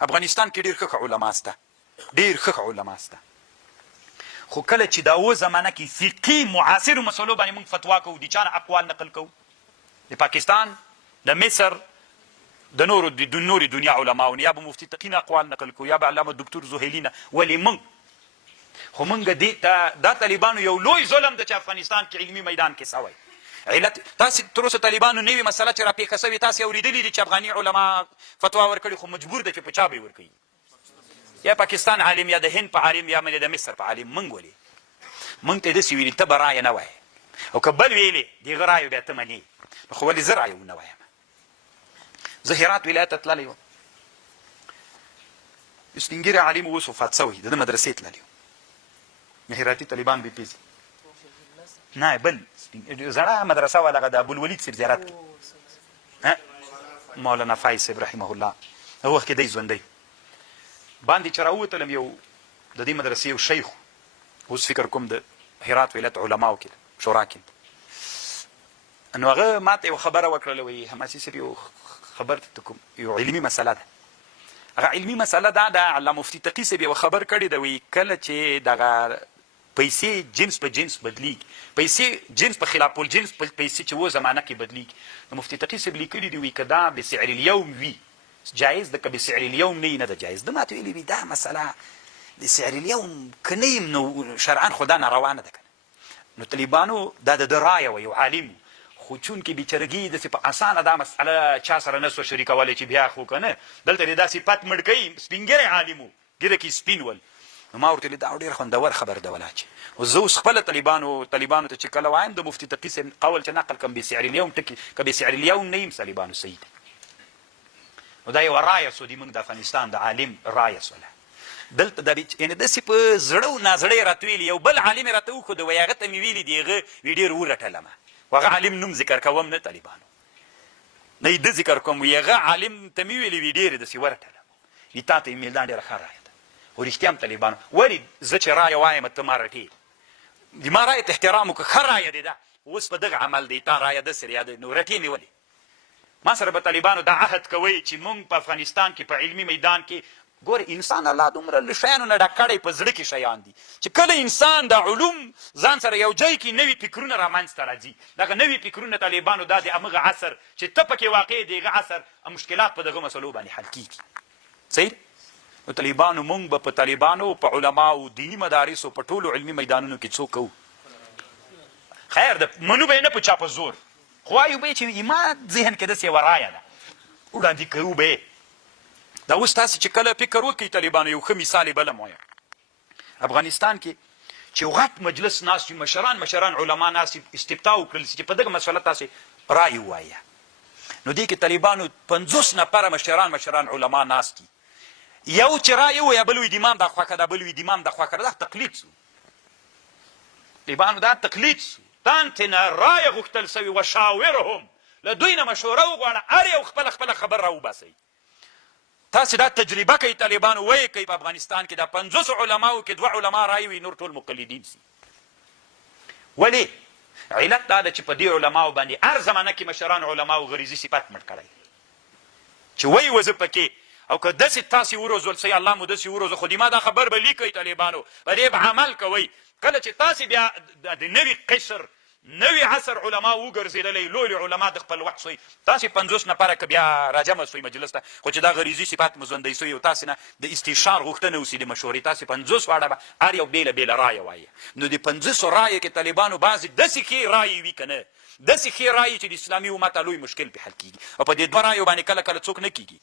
افغانستان کې ډېر ښه علما سته، ډېر ښه علما سته، خو کله چې دا اوس زمانه کې فقهي معاصرو مسلو باندې موږ فتوا کوو، د چا نه اقوال نقل کوو، د پاکستان، د مصر، د نورې دنیا علماو نه، یا به مفتي تقي نه اقوال نقل کوو، یا به علامه دکتور زهیلي نه. ولې موږ خو موږ دې ته دا طالبانو یو لوی ظلم ده چې افغانستان کې علمي میدان کې سوی. علت تاسې تر اوسه طالبانو نوې مسله چې راپېښه سوې تاسې اورېدلي دي چې افغاني علما فتوا ورکړي، خو مجبور ده چې په چا به یې ورکوي، یا پاکستان عالم، یا د هند په عالم، یا د مصر په عالم. موږ ولې موږ ته یې داسې ویلي ته به رایه نه وایې، او که بل ویلې د هغه رایو بیا ته منې، نو خو ولې زه رایه ونه وایم. زه هرات ولایت ته تللی وم، یو سپین ږیری عالم اوس وفات سوی، د ده مدرسې تللی وم. هراتي طالبان به پیژني نه، بل زړه مدرسه وه، دغه د ابوالولید صاحب زیارت کې مولانا فایز صاحب رحمه الله، هغه وخت کې دی ژوندی. باندې چې راووتلم، یو د دې مدرسې یو شیخ، اوس فکر کوم د هرات ولایت علماو کې شورا کې، نو هغه ما ته یو خبره وکړله، وایي حماسي صاحب یو خبر ته کوم یو علمي مسله ده. هغه علمي مسله دا ده، علامه مفتي تقي صاحب یوه خبر کړې ده، وایي کله چې دغه پیسې جنس په جنس بدلیږي، پیسې جنس په خلاف الجنس پیسې چې و زمانه کې بدلیږي، نو مفتي تقي صاحب لیکلي دي، وایي که دا بسعر اليوم وي جایز ده، که بسعر اليوم نه وي نه ده جایز. ده ما ته ویلي وي دا مسله د سعر اليوم که نه یم نو شرعا خو دا ناروا نه ده که نه. نو طالبانو دا د ده رایه وه، یو عالم، خو چونکې بېچرګي داسې په اسانه دا مسئله چا سره نه سوه شریکولی چې بیا خو که نه دلته دې دا صفت مړ کوي. سپین ږیری عالم و، ږیره کې سپین ول. نو ما ورته ویلي دا ډېر خوندور خبر ده ولا چې زه اوس خپله طالبانو ته چې کله وایم د مفتي تقي صاحب قول چې نقل کړم بسعر اليوم ټکي، که بسعر اليوم نه یم طالبانو صحیح ده. نو دا یوه رایه سو، د موږ د افغانستان د عالم رایه سوله. دلته دا یعنې داسې په زړه و نازړه یې راته ویلي. یو بل عالم یې راته وښود، وایي هغه ته مې ویلي دي، هغه وی ډېر ورټلمه، خو هغه عالم نوم ذکر کوم نه طالبانو، نه یې ده ذکر کوم، وایي هغه عالم ته مې ویلي وي ډېرې داسې ورټلم، وي تا ته یې ویل دا ډېره ښه رایه ده. خو رښتیا هم طالبانو ولې زه چې رایه وایم ته ما رټې، د ما رایې ته احترام وکړه، ښه رایه دی ده، اوس په دغه عمل دی تا رایه داسې یاده، نو رټې مې ولې. ما سره به طالبانو دا عهد کوئ چې موږ په افغانستان کې په علمي میدان کې ګوره انسان الله دومره له شیانو نه ډک کړی، په زړه کې شیان دي چې کله انسان دا علوم ځان سره یو ځای کې نوي فکرونه رامنځته راځي. دغه نوي فکرونه طالبانو دا د همغه عصر چې ته پکې واقع د هغه عصر مشکلات په دغه مسلو باندې حل کېږي. صحیح. نو طالبانو موږ به په طالبانو په علماو دیني مدارسو په ټولو علمي میدانونو کې څوک کوو، خیر ده منو به یې نه په چا په زور، خو وایو به یې چې ما ذهن کې داسې یوه رایه ده وړاندې کوو به یې. دا اوس تاسې چې کله فکر وکړئ طالبانو، یو ښه مثال یې بله م وایم، افغانستان کې چې یو غټ مجلس ناست وي، مشران علما ناست وي، استفتاء وکړل شي چې په دغه مسله تاسې رایې ووایه، نو دې کې طالبانو 50 نفره مشران علما ناست دي، یو چې رایې ووایه بل وایي د امام دا خوښه ده، بل وایي د امام دا خوښه ده. دا تقلید سو، طالبانو دا تقلید سو، دانتې نه رایه غوښتل سوي، وشاورهم، له دوی نه مشوره وغواړه، هر یو خپله خبر راوباسئ. تاسې دا تجربه کوي طالبانو وایې کوي په افغانستان کې د 50 علماو کې 2 علما رایې وي، نور ټول مقلدین سي. ولې؟ علت دا ده چې په دې علماو باندې هر زمانه کې مشران علماو غریزي صفت مړ کړی چې وایي وزه پکې، او که داسې تاسې وروزول سئ الله مو داسې وروزه، خو د ما دا خبر به لیکئ طالبانو، په دې به عمل کوئ. کله چې تاسې بیا د نوي قشر نوي عصر علما وګرځېدلی، لوی علما د خپل وخت سوی، تاسې 50 نفره که بیا راجمع سوی مجلس ته، خو چې دا غریزي صفات مو ژوندی سوی او تاسې نه د استشار غوښتنه وسي، د مشورې، تاسې 50 واړه به هر یو بېله رایه وایه. نو د 50 رایې کې طالبانو بعضې داسې ښې رایې وي که نه، داسې ښې رایې چې د اسلامي امت لوی مشکل پې حل کېږي، او په دې 2 رایو باندې کله څوک نه کېږي.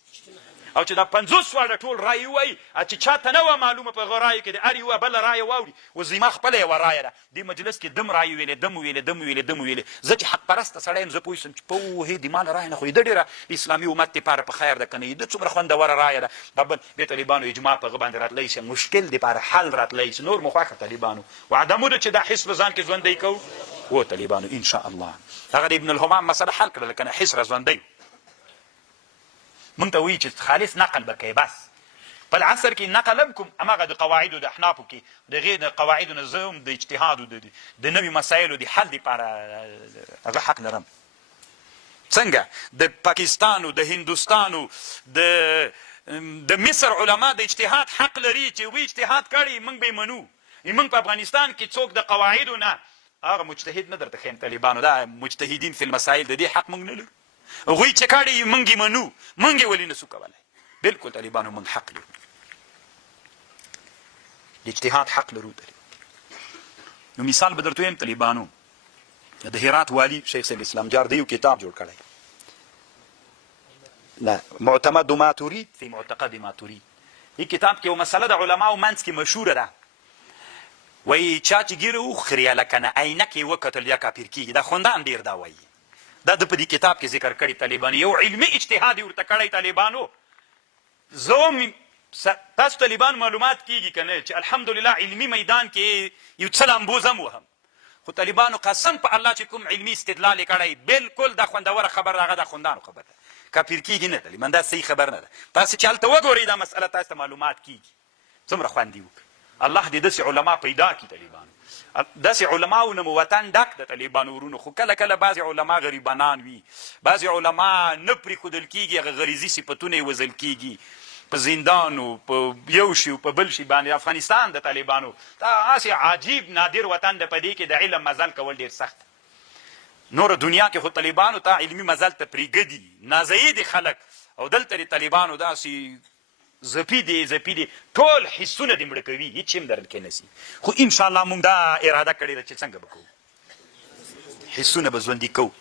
او چې دا 50 واړه ټول رایې ووایي، چې چاته نه وه معلومه په هغه رایو کې د هر یوه بله رایه واوري، اوس زما خپله یوه رایه ده، دې مجلس کې دم رایې ویلې، دم ویلې. زه چې حق پرسته سړی یم، زه پوه شم چې پوهې د ما له رایه نه خو یې ده ډېره د اسلامي امت دپاره په خیر ده که نه، یې ده څومره خوندوره رایه ده. بیا طالبانو اجماع په هغه باندې راتلی شي، مشکل دپاره حل راتلی شي. نور مو خوښه طالبانو وعده مو ده چې دا حزب ځان کې ژوندی کوو، و طالبانو انشاءالله هغه د ابن الهمام مسله حل کړله که نه، حزب را ژوندی. مونږ ته وایي چې خالص نقل به کوې، بس په العصر کې نقل هم کوم، هماغه د قواعدو د احنافو کې د هغې د قواعدو نه زه هم د اجتهادو د نوي مسایلو د حل دپاره هغه حق لرم. څنګه د پاکستانو، د هندوستانو، د د مصر علما د اجتهاد حق لري چې وی اجتهاد کړي موږ به منو. موږ په افغانستان کې څوک د قواعدو نه هغه مجتهد نه درته ښیم طالبانو دا مجتهدین فی المسائل د دې حق موږ نه لرو. هغوی چې کړي موږ یې منو، موږ یې ولې نسو کولی. بلکل طالبانو موږ حق لرو، د اجتهاد حق لرو. نو مثال به درته وایم طالبانو د هرات والی شیخ سید اسلام جار د یو کتاب جوړ کړی نه معتمد ما تريد فی معتقد ما تريد. این کتاب کې یو مسله د علماو منځ کې مشهوره ده، وایي چا چې ګیره وخوري هلکه نه عینکې وکتل یا کافر کېږي. دا خوندان ډېر دا وایي. دا د په دې کتاب کې ذکر کړي طالبانو، یو علمي اجتهاد یې ورته کړی طالبانو. زه تاسو طالبان معلومات کېږي که نه چې الحمدلله علمي میدان کې یو څه لامبوز هم وهم، خو طالبانو قسم په الله چې کوم علمي استدلال یې کړی بلکل دا خوندوره خبر هغه د خوندانو خبر ده. کافر کېږي نه طالبان، دا صحیح خبر نه ده. تاسو چې هلته وګورئ دا مسئله تاسو ته معلومات کېږي څومره خوند یې وکړي. الله دې داسې علما پیدا کړي طالبانو، داسې علماو نه مو وطن ډک د طالبانو ورونو. خو کله کله بعضې علما غریبانان وي، بعضې علما نه پرېښودل کېږي، هغه غریزي صفتونه یې وژل کېږي په زندانو په یو شي په بل شي باندې. افغانستان د طالبانو دا هسې عجیب نادر وطن ده، په دې کې د علم مزل کول ډېر سخت. نوره دنیا کې خو طالبانو ته علمي مزل ته پرېږدي، نازیې دي خلک، او دلته د طالبانو داسې زپي دي ټول حسونه دې مړه کوي، هېڅ هم در کې نسي. خو انشاءالله موږ دا اراده کړې ده چې څنګه به کوو، حسونه به ژوندي کوو.